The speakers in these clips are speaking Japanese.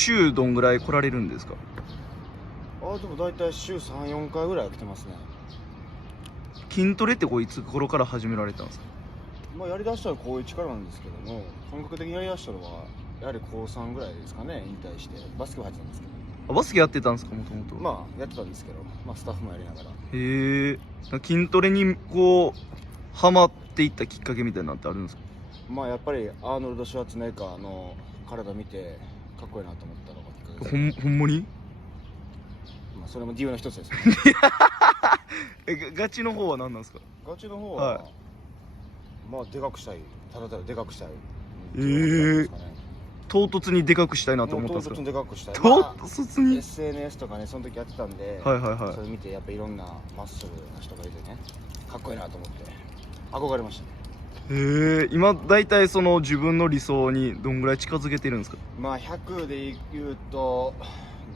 週どんぐらい来られるんですか？でも大体週3、4回ぐらいは来てますね。筋トレっていつ頃から始められたんですか？やりだしたのは高1からなんですけども、本格的にやりだしたのはやはり高3ぐらいですかね。引退してバスケ部入ってたんですけど、バスケやってたんですか、もともと。やってたんですけど、スタッフもやりながら。へえ。筋トレにハマっていったきっかけみたいなのってあるんですか？やっぱりアーノルド・シュワルツェネッガーの体見てかっこいいなと思ったのがきっかけです。ほんまに？それも理由の一つですね。ガチの方は何なんですか？ガチの方は、でかくしたい、ただただでかくしたい。唐突にでかくしたいなと思ったんですか？唐突にでかくしたい。唐突に、SNS とかね、その時やってたんで、それ見てやっぱいろんなマッスルな人がいてね、かっこいいなと思って憧れましたね。今大体その自分の理想にどんぐらい近づけてるんですか？100で言うと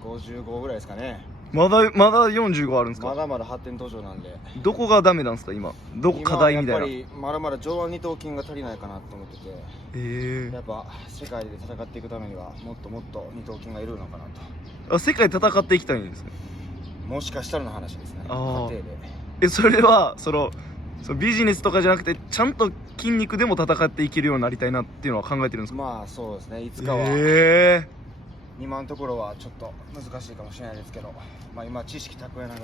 55ぐらいですかね。まだ45あるんですか？まだまだ発展途上なんで。どこがダメなんですか今？どこ課題みたいな。やっぱりまだまだ上腕二頭筋が足りないかなと思ってて、やっぱ世界で戦っていくためにはもっともっと二頭筋がいるのかなと。世界で戦っていきたいんですね。もしかしたらの話ですね。家庭で。それはそのビジネスとかじゃなくて、ちゃんと筋肉でも戦っていけるようになりたいなっていうのは考えてるんですか？そうですね。いつかは。今のところはちょっと難しいかもしれないですけど、今知識蓄えなが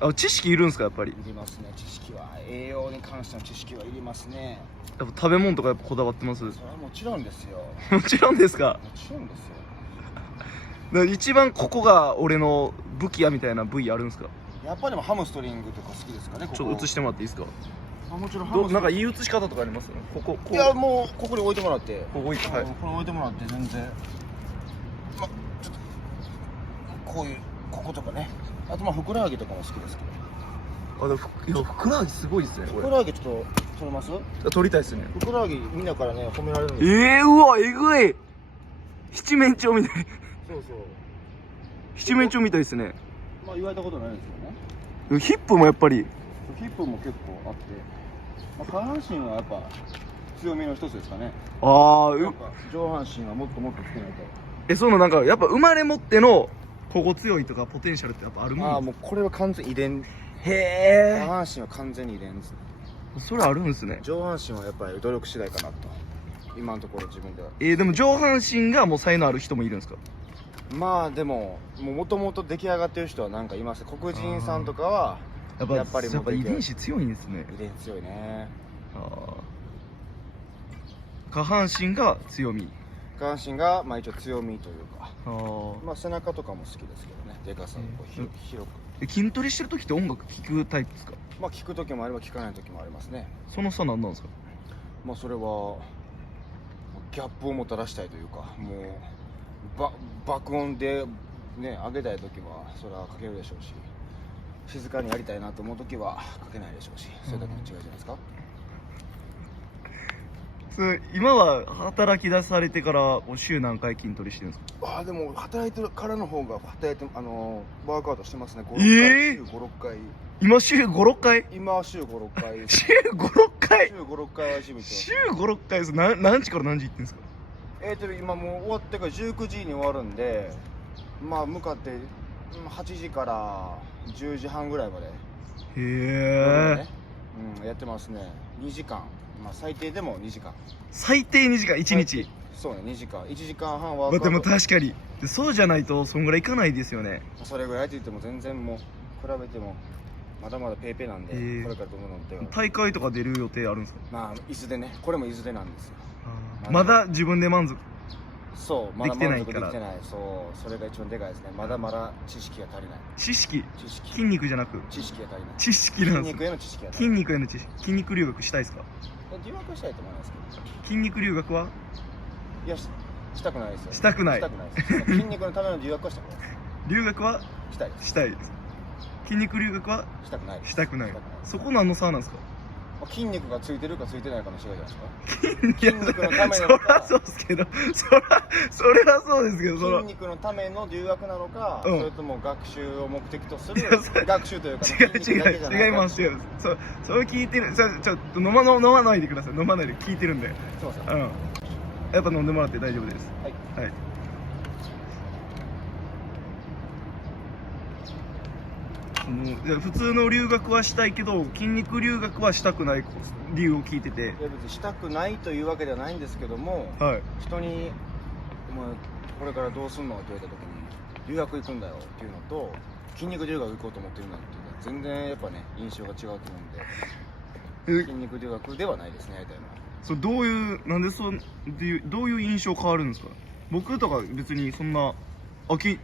ら。知識いるんですか？やっぱりいりますね。知識は、栄養に関しての知識はいりますね。やっぱ食べ物とかやっぱこだわってます？それはもちろんですよ。もちろんですか？もちろんですよ。一番ここが俺の武器やみたいな部位あるんですか？やっぱりハムストリングとか好きですかね。ちょっと映してもらっていいですか？もちろんなんかいい映し方とかあります？いや、もうここに置いてもらって、ここ置いて、はい、これ置いてもらって全然、ちょっとこういうこことかね。あとふくらはぎとかも好きですけど。ふくらはぎすごいですね。ふくらはぎちょっと撮れます？撮りたいですね。ふくらはぎみんなからね褒められるんです。うわ、えぐい。七面鳥みたい。そうそう。七面鳥みたいですね。言われたことないですよね。ヒップもやっぱり。ヒップも結構あって、下半身はやっぱ強みの一つですかね。上半身はもっともっとつけないと。そのなんかやっぱ生まれ持ってのここ強いとかポテンシャルってやっぱあるもんですか？もうこれは完全遺伝。下半身は完全に遺伝ですね。それあるんですね。上半身はやっぱり努力次第かなと今のところ自分では。でも上半身がもう才能ある人もいるんですか？でももともと出来上がってる人はなんかいます。黒人さんとかはやっぱり遺伝子強いんですね。遺伝強いね。下半身が強み。下半身が一応強みというか、背中とかも好きですけどね。でかさを広く。筋トレしてる時って音楽聴くタイプですか？聴く時もあれば聴かない時もありますね。その差何なんですか？それはギャップをもたらしたいというか、もう爆音でね上げたい時はそれはかけるでしょうし、静かにやりたいなと思う時はかけないでしょうし、それだけの違いじゃないですか。今は働き出されてから週何回筋トレしてるんですか？でも働いてるからの方がワークアウトしてますね。週5、6回。今週5、6回？今週5、6回。週5、6回？週5、6回はジム行ってます。週5、6回です。何時から何時行ってんですか？今もう終わってから19時に終わるんで、向かって8時から10時半ぐらいまで。やってますね。2時間。最低でも2時間。最低2時間1日。そうね、2時間。1時間半は。でも確かにそうじゃないとそんぐらいいかないですよね。それぐらいって言っても全然もう比べてもまだまだペーペーなんで、これからどんどん乗って大会とか出る予定あるんですか？伊豆でね。これも伊豆でなんですよ。まだ自分で満足できてないから。それが一番でかいですね。まだまだ知識が足りない。知識？筋肉じゃなく知識が足りない。知識なんです。筋肉への知識が足りない。筋肉への知識。筋肉留学したいですか？留学したいと思いますけど。筋肉留学は？いや、したくないですよ。したくないです。筋肉のための留学はしたくないです。留学はしたいです。したいです。筋肉留学はしたくないです。したくない。そこ何の差なんですか？筋肉がついてるかついてないかの違いじゃないですか。筋肉のための。そりゃそうですけど、それはそうですけど、筋肉のための留学なのか、それとも学習を目的とする学習というか。違いますよ。それ聞いてる。ちょっと飲まないでください。飲まないで聞いてるんで。そうそう。やっぱ飲んでもらって大丈夫です。はい。はい。いや普通の留学はしたいけど筋肉留学はしたくない理由を聞いてて、いや別にしたくないというわけではないんですけども、はい、人に「お前これからどうすんの?」って言われた時に「留学行くんだよ」っていうのと「筋肉留学行こうと思ってるんだ」っていうのは全然やっぱね印象が違うと思うんで、筋肉留学ではないですね、やりたいのは。そうどういうなんでそうどういう印象変わるんですか？僕とか別にそんな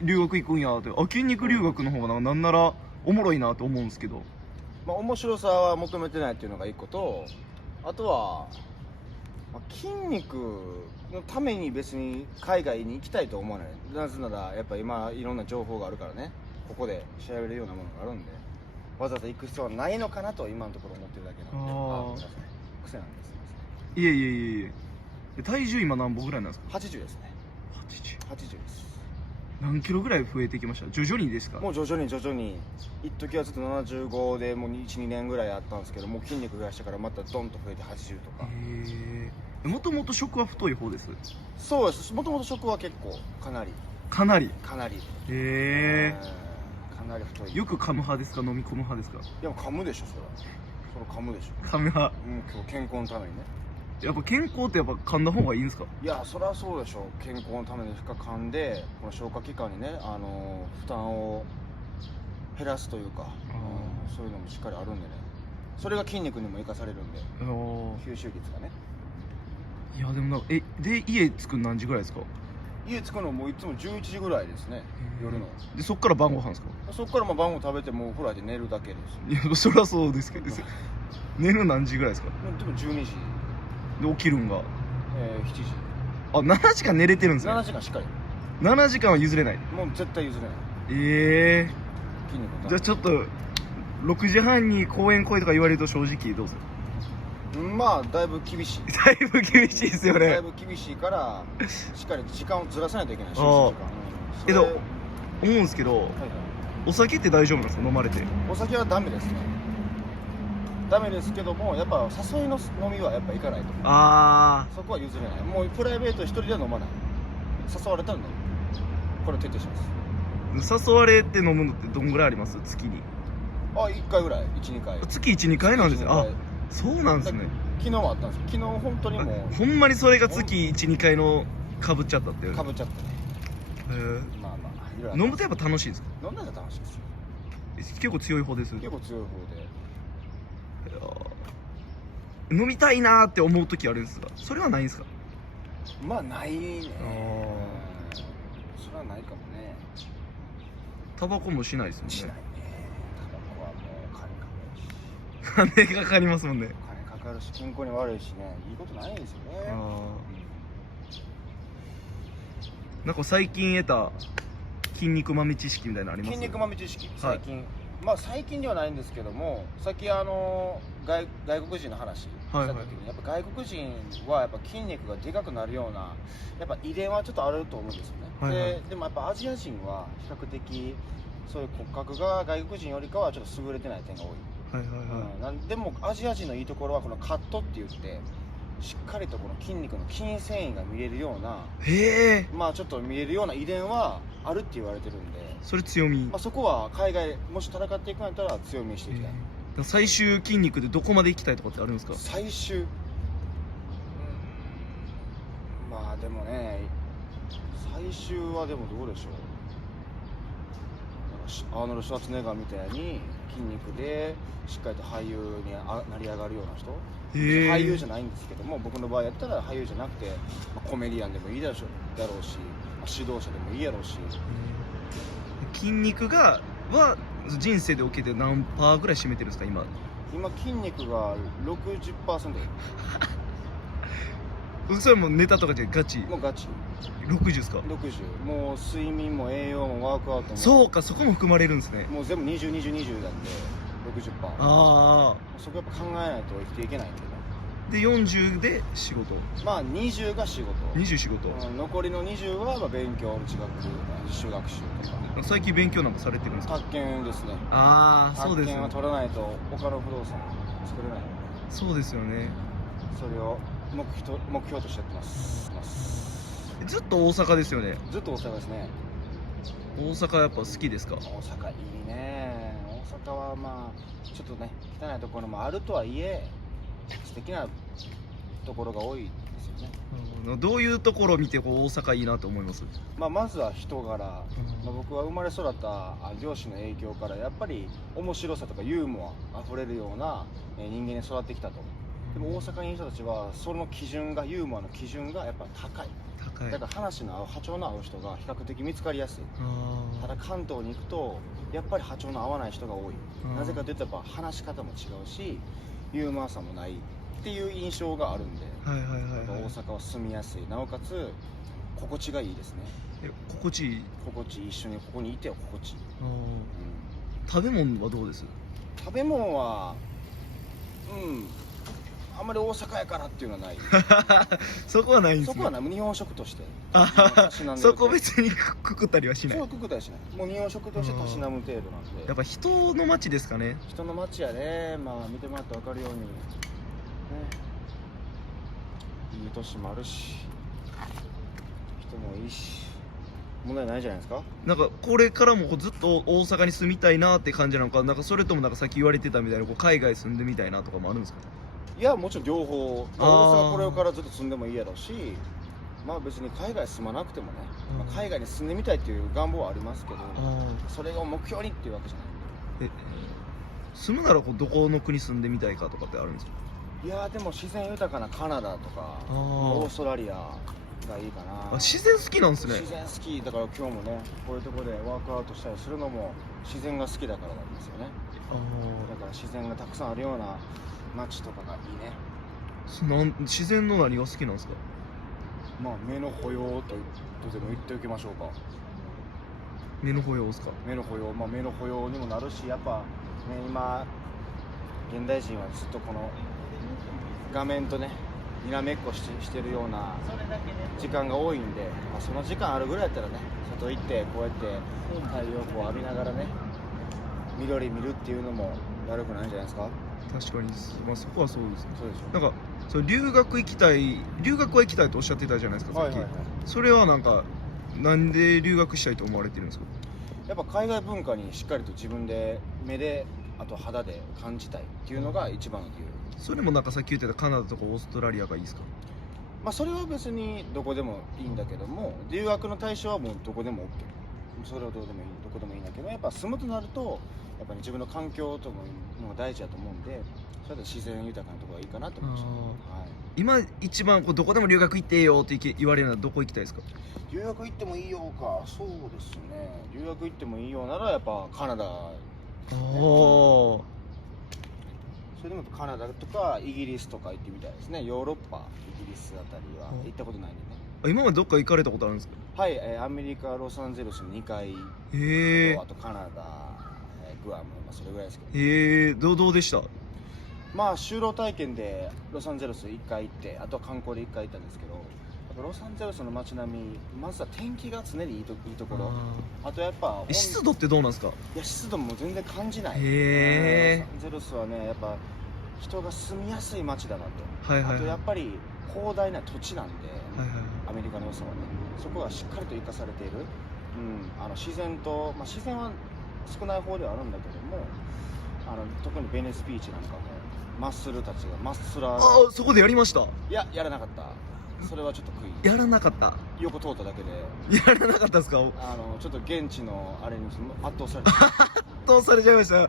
留学行くんやって筋肉留学の方がなんならおもろいなと思うんですけど、まあ面白さは求めてないっていうのが一個と、あとは、まあ筋肉のために別に海外に行きたいと思わない。なぜならやっぱ今いろんな情報があるからね、ここで調べれるようなものがあるんで、わざわざ行く必要はないのかなと今のところ思ってるだけなんで。ごめんなさい、癖なんです。いえいえいえいえ。体重今何歩ぐらいなんですか80ですね。80です。何キロぐらい増えてきました？徐々にですか？もう徐々に一時はずっと75でもう 1,2 年ぐらいあったんですけど、もう筋肉増やしてからまたドンと増えて80とか。へえ。もともと食は太い方です？そうです。もともと食は結構かなりかなり。へえ。かなり太い。よく噛む派ですか？飲み込む派ですか？いや噛むでしょ、それ噛むでしょ。噛む派。今日健康のためにね。やっぱ健康ってやっぱ噛んだ方がいいんですか？いやそりゃそうでしょ。健康のためにしか噛んでこの消化器官にね、負担を減らすというか、そういうのもしっかりあるんでね、それが筋肉にも生かされるんで、吸収率がね。いやでもで家着くの何時ぐらいですか？家着くのもいつも11時ぐらいですね、夜の。でそっから晩ご飯ですか？そっからまあ晩ご食べてもうお風呂入って寝るだけです。いやそりゃそうですけど寝る何時ぐらいですか？でも12時で起きるんが7時。あ、7時間寝れてるんですね。7時間しっかり。7時間は譲れない。もう絶対譲れない。ええ筋肉じゃあちょっと6時半に公園来いとか言われると正直どうする？まあだいぶ厳しい。だいぶ厳しいですよね。だいぶ厳しいからしっかり時間をずらさないといけない。ああけど思うんですけど、お酒って大丈夫なんですか？飲まれて。お酒はダメですね。ダメですけども、やっぱ誘いの飲みはやっぱ行かないと。あそこは譲れない。もうプライベート一人では飲まない。誘われたら飲む。これ徹底します。あ誘われて飲むのってどんぐらいあります？月に。1回ぐらい、1、2回。月1、2回なんですね。あ、そうなんですね。昨日もあったんですけど、昨日本当にもうほんまにそれが月1、2回のかぶっちゃったっていう。かぶっちゃってね。まあまあいろいろ飲むとやっぱ楽しいですか？飲んだら楽しいですよ。結構強い方です。結構強い方で。飲みたいなーって思う時あるんですが、それはないんですか？まあないね。それはないかもね。タバコもしないですもんね。しないね。タバコはもう金かかるし。金かかりますもんね。金かかるし健康に悪いしね、いいことないんですよね。なんか最近得た筋肉豆知識みたいなのあります？筋肉豆知識最近、まあ最近ではないんですけども、さっき外国人の話した時に、やっぱ外国人はやっぱ筋肉がでかくなるようなやっぱ遺伝はちょっとあると思うんですよね。でもやっぱアジア人は比較的そういう骨格が外国人よりかはちょっと優れてない点が多い。でもアジア人のいいところはこのカットって言ってしっかりとこの筋肉の筋繊維が見れるような、まあちょっと見えるような遺伝はあるって言われてるんで、それ強み。まあそこは海外もし戦っていくんやったら強みにしていきたい。最終筋肉でどこまで行きたいとかってあるんですか？最終まあでもね、最終はでもどうでしょう。アーノルド・シュワルツェネッガーみたいに筋肉でしっかりと俳優になり上がるような人、俳優じゃないんですけども、僕の場合やったら俳優じゃなくて、コメディアンでもいいだろうし、指導者でもいいやろうし。筋肉は人生で起きて何パーぐらい占めてるんですか？今筋肉が 60%。それもネタとかじゃガチ？もうガチ。60ですか？60。もう睡眠も栄養もワークアウトも。そうか、そこも含まれるんですね。もう全部20、20、20なんで 60%。そこやっぱ考えないと生きていけないんでね。で40で仕事。まあ20が仕事。20仕事。残りの20はまあ勉強、自主学習とか。最近勉強なんかされてるんですか？宅建ですね。そうですね。宅建は取らないと他の不動産作れない。そうですよね。それを目標としてやってます。ずっと大阪ですよね。ずっと大阪ですね。大阪やっぱ好きですか？大阪いいね。大阪はまあちょっとね汚いところもあるとはいえ素敵なところが多いですよね。どういうところを見てこう大阪いいなと思います？まあ、まずは人柄、まあ、僕は生まれ育った両親の影響からやっぱり面白さとかユーモアあふれるような人間に育ってきたと。でも大阪にいる人たちはその基準がユーモアの基準がやっぱ高い。高い。だから話の合う波長の合う人が比較的見つかりやすい。ただ関東に行くとやっぱり波長の合わない人が多い。なぜかというとやっぱ話し方も違うしユーモアさもないっていう印象があるんで、大阪は住みやすい、なおかつ心地がいいですね。心地いい？心地いい、一緒にここにいてよ心地いい。食べ物はどうです？食べ物はあんまり大阪やからっていうのはない。そこはないんですね。そこはない、日本食としてそこ別にくくったりはしない。そうくくったりしない、もう日本食としてたしなむ程度なんで。やっぱ人の街ですかね。人の街やね。まあ見てもらって分かるようにね、いい年もあるし人もいいし問題ないじゃないですか。なんかこれからもずっと大阪に住みたいなって感じなのか、なんかそれともなんかさっき言われてたみたいなこう海外住んでみたいなとかもあるんですか？いやもちろん両方、大阪これからずっと住んでもいいやろうし、まあ別に海外住まなくてもね、まあ、海外に住んでみたいっていう願望はありますけど、それを目標にっていうわけじゃないんで。住むならこうどこの国住んでみたいかとかってあるんですか？いやでも自然豊かなカナダとかオーストラリアがいいかな。自然好きなんですね。自然好きだから今日もねこういうところでワークアウトしたりするのも自然が好きだからなんですよね。だから自然がたくさんあるような街とかがいいね。自然の何が好きなんですか？まあ目の保養とでも言っておきましょうか。目の保養ですか？目の保養、まあ目の保養にもなるし、やっぱね今現代人はずっとこの画面とねにらめっこしてるような時間が多いんで、まあ、その時間あるぐらいやったらね外行ってこうやって太陽光浴びながらね緑見るっていうのも悪くないんじゃないですか。確かに、まあ、そこはそうですね。そうでしょ。なんかそう留学は行きたいとおっしゃってたじゃないですかさっき、それはなんで留学したいと思われてるんですか？やっぱ海外文化にしっかりと自分で目であと肌で感じたいっていうのが一番の理由。それもなんかさっき言ってたカナダとかオーストラリアがいいですか？まあそれは別にどこでもいいんだけども、留学の対象はもうどこでも OK。それはどこでもいいんだけど、やっぱ住むとなるとやっぱり自分の環境とも大事だと思うんで、それで自然豊かなところがいいかなと思いました。今一番どこでも留学行ってよって言われるのはどこ行きたいですか？留学行ってもいいよか。そうですね、留学行ってもいいよならやっぱカナダ、それでもカナダとかイギリスとか行ってみたいですね。ヨーロッパ、イギリスあたりは行ったことないんでね。今までどっか行かれたことあるんですか？はい、アメリカロサンゼルスに2回、あとカナダ、グアム、まあ、それぐらいですけど。どうでした？まあ就労体験でロサンゼルス1回行って、あとは観光で1回行ったんですけど、やっぱロサンゼルスの街並み、まずは天気が常にいいところ、あとやっぱ湿度ってどうなんですか？いや湿度も全然感じない。ロサンゼルスはねやっぱ人が住みやすい街だなと、あとやっぱり広大な土地なんで、アメリカの良さはねそこがしっかりと生かされている、自然と、まあ、自然は少ない方ではあるんだけども、特にベネスビーチなんかもマッスルたちがマッスラーがそこでやりました？いやらなかった。それはちょっと悔い。やらなかった。横通っただけでやらなかったですか？ちょっと現地のあれに圧倒されて圧倒されちゃいました。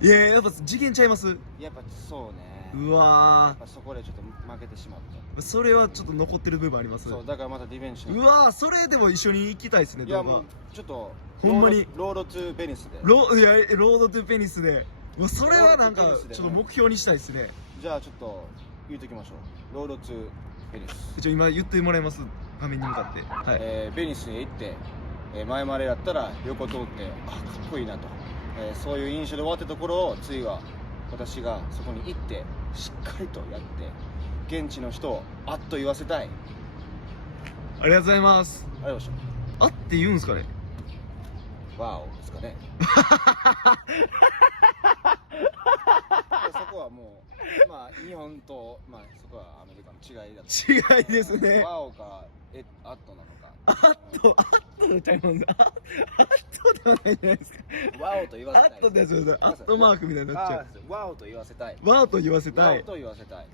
いややっぱ次元ちゃいます？やっぱそうね。うわやっぱそこでちょっと負けてしまった。それはちょっと残ってる部分あります。そうだからまたリベンジしない。うわそれでも一緒に行きたいですね。いやもうちょっとほんまにロードトゥベニスでロードトゥベニスでそれはなんかちょっと目標にしたいですね。じゃあちょっと言うときましょう。ロードトゥベニス今言ってもらいます、画面に向かって。ベニスへ行って、前までやったら横通ってかっこいいなと、そういう印象で終わったところを次は私がそこに行ってしっかりとやって現地の人をあっと言わせたい。ありがとうございます。ありがとうございました。あって言うんですかね？ワオですかね。そこはもうまあ日本とまあそこはアメリカの違いだと。違いですね。ワオかあっとなのか。アットのちゃいます。アットではないじゃないですか。ワオと言わせたい。アットですよね。アットマークみたいになっちゃう。ワオと言わせたい。ワーと言わせたい。ワオと言わせたい。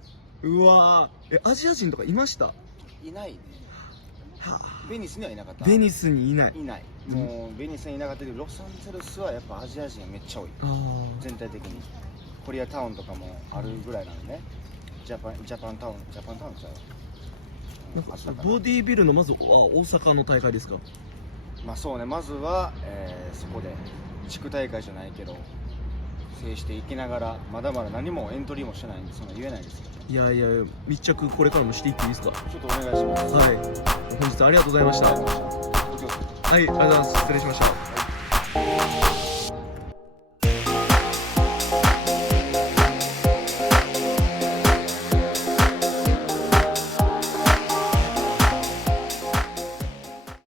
うわー。アジア人とかいました？いないね。ベニスにはいなかった。ベニスにいない。いない。もうベニスにいなかったけど、ロサンゼルスはやっぱアジア人がめっちゃ多い。全体的に。コリアタウンとかもあるぐらいなんでね。ジャパンタウンちゃう。なんかボディービルのまず大阪の大会ですか？まあそうね、まずは、そこで地区大会じゃないけど制していきながら、まだまだ何もエントリーもしてないんでそんな言えないですけど、いやいや、密着これからもしていっていいですか？ちょっとお願いします。はい、本日ありがとうございました。お気をつけて。はい、ありがとうございます。失礼しました。